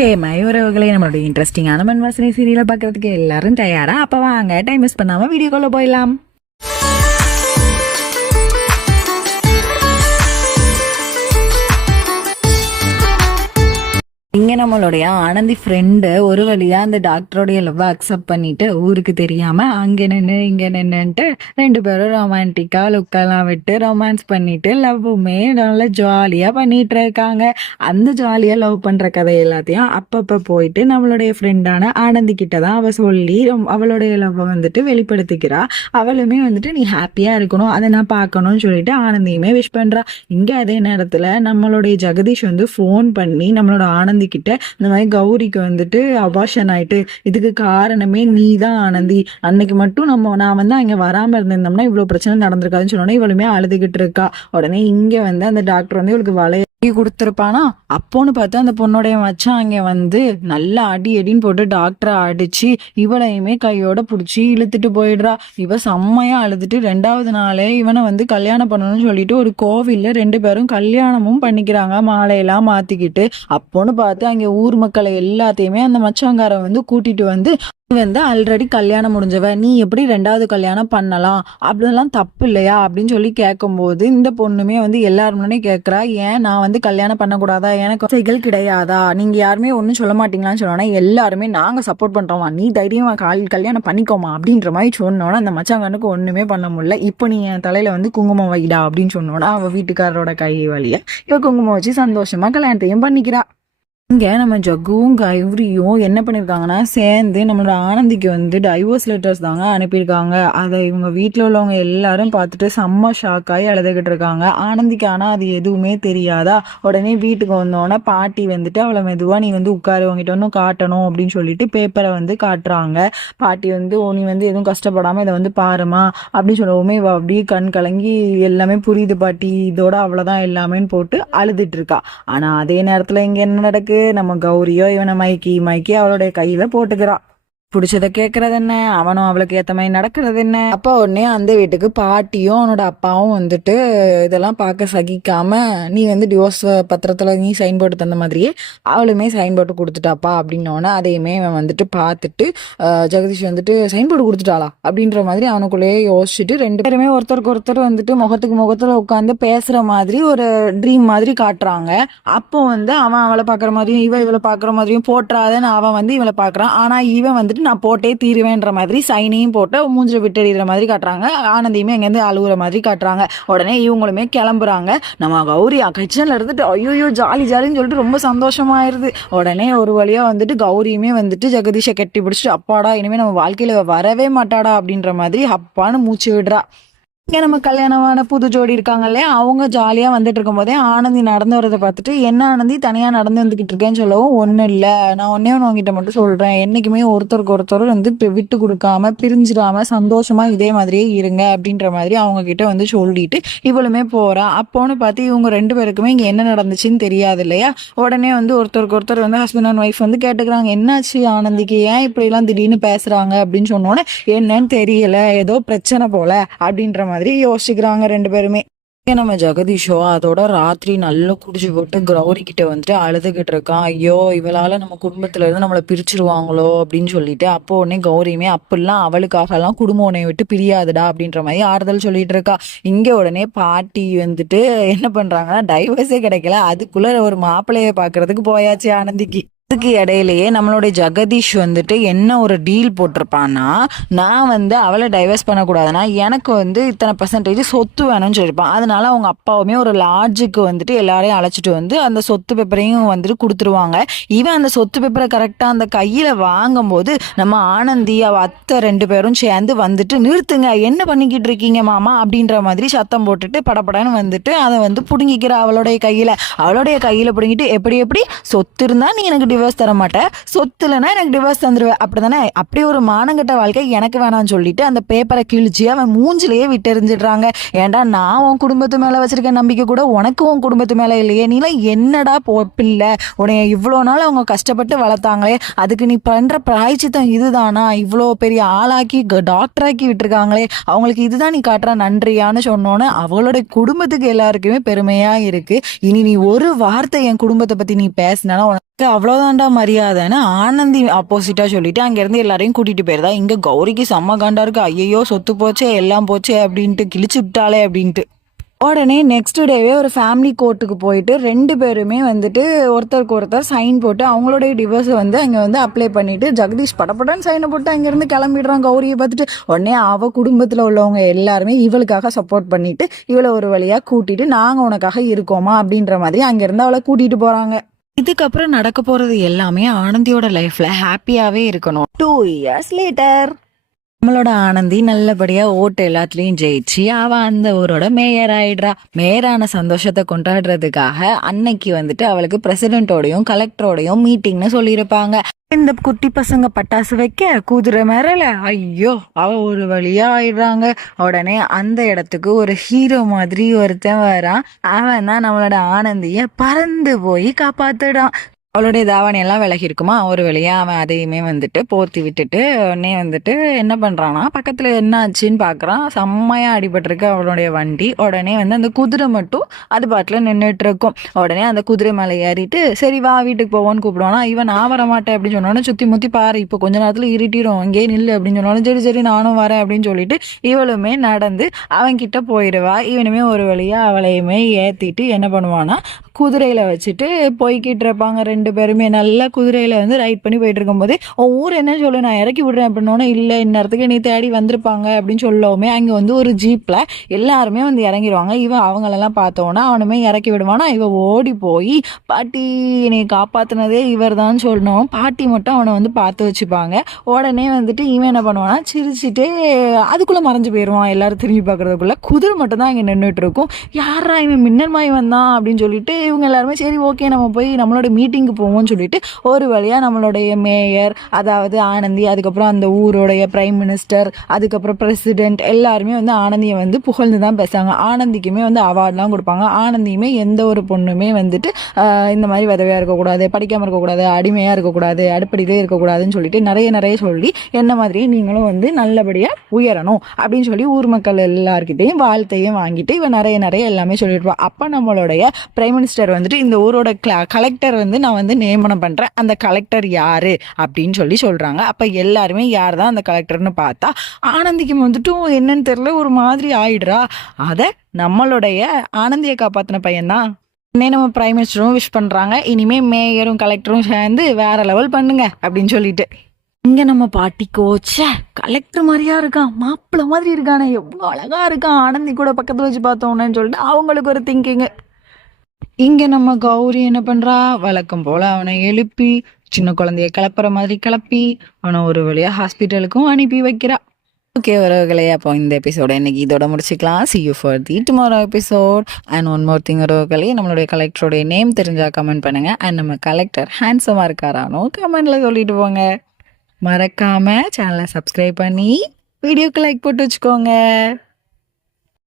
உறவுகளே, நம்மளுடைய இன்ட்ரெஸ்டிங்கான மண்வாசனை சீரியலை பார்க்கறதுக்கு எல்லாரும் தயாரா? அப்ப வாங்க, டைம் மிஸ் பண்ணாம வீடியோக்குள்ள போயிடலாம். இங்கே நம்மளுடைய ஆனந்தி ஃப்ரெண்டு ஒரு வழியாக அந்த டாக்டரோடைய லவ் அக்செப்ட் பண்ணிட்டு ஊருக்கு தெரியாமல் அங்கே நின்று இங்கே நின்றுன்ட்டு 2 பேரும் ரொமான்டிக்காக லுக்கெல்லாம் விட்டு ரொமான்ஸ் பண்ணிட்டு லவ்வுமே நல்லா ஜாலியாக பண்ணிட்டு இருக்காங்க. அந்த ஜாலியாக லவ் பண்ணுற கதை எல்லாத்தையும் அப்பப்போ போயிட்டு நம்மளுடைய ஃப்ரெண்டான ஆனந்தி கிட்ட தான் அவள் சொல்லி அவளுடைய லவ்வை வந்துட்டு வெளிப்படுத்திக்கிறா. அவளுமே வந்துட்டு நீ ஹாப்பியாக இருக்கணும், அதை நான் பார்க்கணும்னு சொல்லிட்டு ஆனந்தியுமே விஷ் பண்ணுறா. இங்கே அதே நேரத்தில் நம்மளுடைய ஜெகதீஷ் வந்து ஃபோன் பண்ணி நம்மளோட ஆனந்தி கிட்ட இந்த மாதிரி கௌரிக்கு வந்துட்டு அபார்ஷன் ஆயிட்டு இதுக்கு காரணமே நீ தான் ஆனந்தி, அன்னைக்கு மட்டும் நான் வந்து அங்க வராம இருந்திருந்தோம்னா இவ்வளவு பிரச்சனை நடந்திருக்காதுன்னு சொன்னோன்னே இவளுமே அழுதுகிட்டு இருக்கா. உடனே இங்க வந்து அந்த டாக்டர் வந்து இவளுக்கு வளைய கொடுத்துருப்பானா. அப்போன்னு பார்த்து அந்த பொண்ணுடைய மச்சான் அங்கே வந்து நல்லா அடின்னு போட்டு டாக்டரை அடிச்சு இவளையுமே கையோட பிடிச்சி இழுத்துட்டு போயிடுறா. இவ செம்மையா அழுதுட்டு 2வது நாளே இவனை வந்து கல்யாணம் பண்ணணும்னு சொல்லிட்டு ஒரு கோவில்ல 2 பேரும் கல்யாணமும் பண்ணிக்கிறாங்க, மாலையெல்லாம் மாத்திக்கிட்டு. அப்போன்னு பார்த்து அங்கே ஊர் மக்களை எல்லாத்தையுமே அந்த மச்சாங்காரன் வந்து கூட்டிட்டு வந்து ஆல்ரெடி கல்யாணம் முடிஞ்சவ, நீ எப்படி 2வது கல்யாணம் பண்ணலாம், அப்படிலாம் தப்பு இல்லையா அப்படின்னு சொல்லி கேட்கும்போது இந்த பொண்ணுமே வந்து எல்லாருமே கேட்குறா, ஏன் நான் வந்து கல்யாணம் பண்ணக்கூடாதா, எனக்கு வசதிகள் கிடையாதா, நீங்க யாருமே ஒன்றும் சொல்ல மாட்டீங்களான்னு சொன்னோன்னா எல்லாருமே நாங்கள் சப்போர்ட் பண்றோமா, நீ தைரியமா கல்யாணம் பண்ணிக்கோமா அப்படின்ற மாதிரி சொன்னோன்னா அந்த மச்சாங்கனுக்கு ஒண்ணுமே பண்ண முடியல. இப்போ நீ என் தலையில வந்து குங்குமம் வைடா அப்படின்னு சொன்னோன்னா அவ வீட்டுக்காரரோட கை வழிய இவ குங்குமம் வச்சு சந்தோஷமா கல்யாணத்தையும் பண்ணிக்கிறா. இங்கே நம்ம ஜக்குவும் கௌரியும் என்ன பண்ணியிருக்காங்கன்னா சேர்ந்து நம்மளோட ஆனந்திக்கு வந்து டைவோர்ஸ் லெட்டர்ஸ் தாங்க அனுப்பியிருக்காங்க. அதை இவங்க வீட்டில் உள்ளவங்க எல்லாரும் பார்த்துட்டு செம்ம ஷாக்காகி அழுதுகிட்டு இருக்காங்க. ஆனந்திக்கு ஆனால் அது எதுவுமே தெரியாதா. உடனே வீட்டுக்கு வந்தோடனே பாட்டி வந்துட்டு அவளை மெதுவாக நீ வந்து உட்காரு, உங்ககிட்ட ஒன்றும் காட்டணும் அப்படின்னு சொல்லிட்டு பேப்பரை வந்து காட்டுறாங்க. பாட்டி வந்து நீ வந்து எதுவும் கஷ்டப்படாமல் இதை வந்து பாருமா அப்படின்னு சொல்லவுமே இவ அப்படியே கண் கலங்கி எல்லாமே புரியுது பாட்டி, இதோட அவ்வளோதான் எல்லாமேன்னு போட்டு அழுதுட்டு இருக்கா. ஆனால் அதே நேரத்தில் இங்கே என்ன நடக்கு, நம்ம கௌரியோ இவனை மைக்கி அவளுடைய கையில போட்டுக்கிறா. பிடிச்சத கேட்கறது என்ன, அவனும் அவளுக்கு ஏத்த மாதிரி நடக்கிறது என்ன. அப்பா உடனே அந்த வீட்டுக்கு பாட்டியும் அவனோட அப்பாவும் வந்துட்டு இதெல்லாம் பார்க்க சகிக்காம நீ வந்து டிவோர்ஸ் பத்திரத்துல நீ சைன் போட்டு தந்த மாதிரியே அவளுமே சைன் போட்டு கொடுத்துட்டாப்பா அப்படின்னோடனே அதையுமே அவன் வந்துட்டு பார்த்துட்டு ஜெகதீஷ் வந்துட்டு சைன் போட்டு கொடுத்துட்டாளா அப்படின்ற மாதிரி அவனுக்குள்ளேயே யோசிச்சுட்டு 2 பேருமே ஒருத்தருக்கு ஒருத்தர் வந்துட்டு முகத்துல உட்காந்து பேசுற மாதிரி ஒரு ட்ரீம் மாதிரி காட்டுறாங்க. அப்போ வந்து அவன் அவளை பாக்குற மாதிரியும் இவளை பாக்குற மாதிரியும் போட்டுறாதன்னு அவன் வந்து இவளை பாக்குறான். ஆனா இவன் வந்துட்டு நான் போட்டே தீருவேன்ற மாதிரி சைனையும் போட்டு மூஞ்சில விட்டு எறிகிற மாதிரி காட்டுறாங்க. ஆனந்தியுமே அங்கேருந்து அழுகுற மாதிரி காட்டுறாங்க. உடனே இவங்களுமே கிளம்புறாங்க. நம்ம கௌரி கிச்சன்ல இருந்துட்டு ஐயோ ஜாலின்னு சொல்லிட்டு ரொம்ப சந்தோஷமாயிருது. உடனே ஒரு வழியா வந்துட்டு கௌரியுமே வந்துட்டு ஜெகதீஷை கட்டி பிடிச்சிட்டு அப்பாடா இனிமே நம்ம வாழ்க்கையில வரவே மாட்டாடா அப்படின்ற மாதிரி அப்பான்னு மூச்சு விடுறா. இங்கே நம்ம கல்யாணமான புது ஜோடி இருக்காங்க இல்லையா, அவங்க ஜாலியாக வந்துட்டு இருக்கும் போதே ஆனந்தி நடந்து வரதை பார்த்துட்டு என்ன ஆனந்தி தனியாக நடந்து வந்துக்கிட்டு இருக்கேன்னு சொல்லவும், ஒன்றும் இல்லை நான் ஒன்றே உங்ககிட்ட மட்டும் சொல்கிறேன், என்றைக்குமே ஒருத்தருக்கு ஒருத்தர் வந்து விட்டு கொடுக்காம பிரிஞ்சிடாம சந்தோஷமா இதே மாதிரியே இருங்க அப்படின்ற மாதிரி அவங்க கிட்ட வந்து சொல்லிட்டு இவளுமே போறா. அப்போன்னு பார்த்து இவங்க 2 பேருக்குமே இங்கே என்ன நடந்துச்சுன்னு தெரியாது இல்லையா. உடனே வந்து ஒருத்தருக்கு ஒருத்தர் வந்து ஹஸ்பண்ட் அண்ட் ஒய்ஃப் வந்து கேட்டுக்கிறாங்க, என்னாச்சு ஆனந்திக்கு, ஏன் இப்படிலாம் திடீர்னு பேசுறாங்க அப்படின்னு சொன்னோன்னே என்னன்னு தெரியல, ஏதோ பிரச்சனை போல அப்படின்ற மாதிரி யோசிக்கிறாங்க 2 பேருமே. நம்ம ஜெகதீஷோ அதோட ராத்திரி நல்லா குடிச்சு போட்டு கௌரி கிட்ட வந்துட்டு அழுதுகிட்டு இருக்கான். ஐயோ இவளால நம்ம குடும்பத்துல இருந்து நம்மளை பிரிச்சிருவாங்களோ அப்படின்னு சொல்லிட்டு. அப்போ உடனே கௌரியுமே அப்படிலாம் அவளுக்காக எல்லாம் குடும்பம் உன்னை விட்டு பிரியாதுடா அப்படின்ற மாதிரி ஆறுதல் சொல்லிட்டு இருக்கா. இங்க உடனே பாட்டி வந்துட்டு என்ன பண்றாங்கன்னா டைவர்ஸே கிடைக்கல, அதுக்குள்ள ஒரு மாப்பிள்ளைய பாக்குறதுக்கு போயாச்சு ஆனந்திக்கு. இதுக்கு இடையிலேயே நம்மளுடைய ஜெகதீஷ் வந்துட்டு என்ன ஒரு டீல் போட்டிருப்பான்னா, நான் வந்து அவளை டைவர்ஸ் பண்ணக்கூடாதுன்னா எனக்கு வந்து இத்தனை % சொத்து வேணும்னு சொல்லியிருப்பான். அதனால அவங்க அப்பாவுமே ஒரு லாட்ஜுக்கு வந்துட்டு எல்லாரையும் அழைச்சிட்டு வந்து அந்த சொத்து பேப்பரையும் வந்துட்டு கொடுத்துருவாங்க. இவன் அந்த சொத்து பேப்பரை கரெக்டாக அந்த கையில் வாங்கும்போது நம்ம ஆனந்தி அவள் அத்தை 2 பேரும் சேர்ந்து வந்துட்டு நிறுத்துங்க, என்ன பண்ணிக்கிட்டு இருக்கீங்க மாமா அப்படின்ற மாதிரி சத்தம் போட்டுட்டு படப்படன்னு வந்துட்டு அதை வந்து பிடுங்கிக்கிற அவளுடைய கையில் பிடுங்கிட்டு எப்படி சொத்து இருந்தால் நீ எனக்கு டிவோர்ஸ் தர மாட்டேன், சொத்து இல்லைன்னா எனக்கு டிவோர்ஸ் தந்துடுவேன் அப்படிதானே, அப்படி ஒரு மானங்கட்ட வாழ்க்கை எனக்கு வேணாம்னு சொல்லிட்டு அந்த பேப்பரை கிழிச்சு அவன் மூஞ்சிலேயே விட்டு எறிஞ்சிடுறாங்க. ஏன்டா நான் உன் குடும்பத்து மேல வச்சிருக்க நம்பிக்கை கூட உனக்கு உன் குடும்பத்து மேல இல்லையே, நீலாம் என்னடா பிள்ளை, உன்னைய இவ்வளோ நாள் அவங்க கஷ்டப்பட்டு வளர்த்தாங்களே அதுக்கு நீ பண்ற பிராய்ச்சித்தம் இதுதானா, இவ்வளோ பெரிய ஆளாக்கி டாக்டராக்கி விட்டுருக்காங்களே அவங்களுக்கு இதுதான் நீ காட்டுற நன்றியான்னு சொன்னோன்னு அவளுடைய குடும்பத்துக்கு எல்லாருக்குமே பெருமையா இருக்கு. இனி நீ ஒரு வார்த்தை என் குடும்பத்தை பத்தி நீ பேசினா உனக்கு அவ்வளோதான் தாண்டா மரியாதைன்னு ஆனந்தி ஆப்போசிட்டா சொல்லிட்டு அங்கேருந்து எல்லாரையும் கூட்டிட்டு போயிருந்தா. இங்க கௌரிக்கு செம்ம காண்டா இருக்கு. ஐயோ சொத்து போச்சே எல்லாம் போச்சே அப்படின்ட்டு கிழிச்சு விட்டாளே அப்படின்ட்டு. உடனே நெக்ஸ்ட் டேவே ஒரு ஃபேமிலி கோர்ட்டுக்கு போயிட்டு 2 பேருமே வந்துட்டு ஒருத்தருக்கு ஒருத்தர் சைன் போட்டு அவங்களுடைய டிவோர்ஸை வந்து அங்கே வந்து அப்ளை பண்ணிட்டு ஜெகதீஷ் படப்படன்னு சைனை போட்டு அங்கேருந்து கிளம்பிடுறான். கௌரியை பார்த்துட்டு உடனே அவள் குடும்பத்தில் உள்ளவங்க எல்லாருமே இவளுக்காக சப்போர்ட் பண்ணிட்டு இவளை ஒரு வழியாக கூட்டிட்டு நாங்கள் உனக்காக இருக்கோமா அப்படின்ற மாதிரி அங்கேருந்து அவளை கூட்டிட்டு போகிறாங்க. இதுக்கப்புறம் நடக்க போகிறது எல்லாமே ஆனந்தியோட லைஃப்பில் ஹாப்பியாகவே இருக்கணும். 2 years later நம்மளோட ஆனந்தி நல்லபடியா ஓட்டு எல்லாத்துலயும் ஜெயிச்சு அவ அந்த ஊரோட மேயர் ஆயிடுறா. மேயரான சந்தோஷத்தை கொண்டாடுறதுக்காக அன்னைக்கு வந்துட்டு அவளுக்கு பிரசிடென்ட்டோடையும் கலெக்டரோடையும் மீட்டிங்னு சொல்லியிருப்பாங்க. இந்த குட்டி பசங்க பட்டாசு வைக்க குதிரை மேரல ஐயோ அவ ஒரு வழியா ஆயிடுறாங்க. உடனே அந்த இடத்துக்கு ஒரு ஹீரோ மாதிரி ஒருத்தன் வரான். அவன் தான் நம்மளோட ஆனந்திய பறந்து போய் காப்பாத்துடான். அவளுடைய தாவணி எல்லாம் விலகி இருக்குமா, ஒரு வழியா அவன் அதையுமே வந்துட்டு போர்த்தி விட்டுட்டு உடனே வந்துட்டு என்ன பண்றான்னா பக்கத்துல என்ன ஆச்சுன்னு பாக்குறான். செம்மையா அடிபட்டிருக்கு அவளுடைய வண்டி. உடனே வந்து அந்த குதிரை மட்டும் அது பாட்டுல நின்றுட்டு இருக்கும். உடனே அந்த குதிரை மேலே ஏறிட்டு சரி வா வீட்டுக்கு போவோன்னு கூப்பிடுவானா. இவன் நான் வர மாட்டேன் அப்படின்னு சொன்னோன்னு சுத்தி முத்தி பாரு இப்போ கொஞ்ச நேரத்துல இருட்டிடும் அங்கே நில்லு அப்படின்னு சொன்னாலும் சரி சரி நானும் வரேன் அப்படின்னு சொல்லிட்டு இவளுமே நடந்து அவன் கிட்ட போயிடுவா. இவனுமே ஒரு வழியா அவளையுமே ஏத்திட்டு என்ன பண்ணுவானா குதிரையில வச்சுட்டு போய்கிட்டு இருப்பாங்க. 2 பேருமே நல்லா குதிரையில வந்து ரைட் பண்ணி போயிட்டு இருக்கும் போதே ஊர் என்ன சொல்லு நான் இறக்கி விடுறேன் அப்படின்னோடனே இல்லை இந்நேரத்துக்கு நீ தேடி வந்திருப்பாங்க அப்படின்னு சொல்லவுமே அங்கே வந்து ஒரு ஜீப்ல எல்லாருமே வந்து இறங்கிடுவாங்க. இவன் அவங்களெல்லாம் பார்த்தோன்னா அவனுமே இறக்கி விடுவானா. இவன் ஓடி போய் பாட்டி என்னை காப்பாத்தினதே இவர் தான் சொல்லணும். பாட்டி மட்டும் அவனை வந்து பார்த்து வச்சுப்பாங்க. உடனே வந்துட்டு இவன் என்ன பண்ணுவானா சிரிச்சுட்டே அதுக்குள்ள மறைஞ்சு போயிடுவான். எல்லாரும் திரும்பி பார்க்கறதுக்குள்ள குதிரை மட்டும் தான் இங்கே நின்றுட்டு இருக்கும். யாரா இவன் மின்னல் மாய் வந்தான் அப்படின்னு சொல்லிட்டு இவங்க எல்லாருமே சரி ஓகே நம்ம போய் நம்மளோட மீட்டிங்கு போவோம்னு சொல்லிட்டு ஒரு வழியா நம்மளுடைய மேயர் அதாவது ஆனந்தி அதுக்கப்புறம் அந்த ஊரோடைய பிரைம் மினிஸ்டர் அதுக்கப்புறம் பிரசிடென்ட் எல்லாருமே வந்து ஆனந்தியை வந்து புகழ்ந்து தான் பேசுவாங்க. ஆனந்திக்குமே வந்து அவார்ட்லாம் கொடுப்பாங்க. ஆனந்தியுமே எந்த ஒரு பொண்ணுமே வந்துட்டு இந்த மாதிரி விதவையா இருக்கக்கூடாது, படிக்காமல் இருக்கக்கூடாது, அடிமையாக இருக்கக்கூடாது, அடுப்படியிலே இருக்கக்கூடாதுன்னு சொல்லிட்டு நிறைய சொல்லி என்ன மாதிரியே நீங்களும் வந்து நல்லபடியாக உயரணும் அப்படின்னு சொல்லி ஊர் மக்கள் எல்லாருக்கிட்டையும் வாழ்த்தையும் வாங்கிட்டு இவன் நிறைய எல்லாமே சொல்லியிருப்பான். அப்போ நம்மளுடைய பிரைம் மினிஸ்டர் வந்துட்டு இந்த ஊரோட கலெக்டர் வந்து நான் வந்து நியமனம் பண்றேன், அந்த கலெக்டர் யாரு அப்படின்னு சொல்றாங்க. அப்ப எல்லாருமே யார் தான் அந்த கலெக்டர்னு பார்த்தா ஆனந்திக்கு வந்துட்டு என்னன்னு தெரியல ஒரு மாதிரி ஆயிடுறா. அத நம்மளுடைய ஆனந்தியை காப்பாத்தின பையன்தான். நம்ம பிரைம் மினிஸ்டரும் விஷ் பண்றாங்க. இனிமே மேயரும் கலெக்டரும் சேர்ந்து வேற லெவல் பண்ணுங்க அப்படின்னு சொல்லிட்டு இங்க நம்ம பாட்டி கோச்ச கலெக்டர் மாதிரியா இருக்கான், மாப்பிள்ள மாதிரி இருக்கானே, எவ்வளவு அழகா இருக்கான், ஆனந்தி கூட பக்கத்துல வச்சு பார்த்தோன்னு சொல்லிட்டு அவங்களுக்கு ஒரு திங்கிங். இங்க நம்ம கௌரி என்ன பண்றா வழக்கம் போல அவனை எழுப்பி சின்ன குழந்தைய கிளப்புற மாதிரி கிளப்பி அவனை ஒரு வழியா ஹாஸ்பிட்டலுக்கும் அனுப்பி வைக்கிறா. ஓகே உறவுகளே, அப்போ இந்த எபிசோட இன்னைக்கு இதோட முடிச்சுக்கலாம். see you for the tomorrow episode and one more thing உறவுகளே, நம்மளுடைய கலெக்டருடைய நேம் தெரிஞ்சா கமெண்ட் பண்ணுங்க. அண்ட் நம்ம கலெக்டர் ஹேண்ட்ஸமா இருக்காரானோ கமெண்ட்ல சொல்லிட்டு போங்க. மறக்காம சேனலை சப்ஸ்கிரைப் பண்ணி வீடியோக்கு லைக் போட்டு வச்சுக்கோங்க.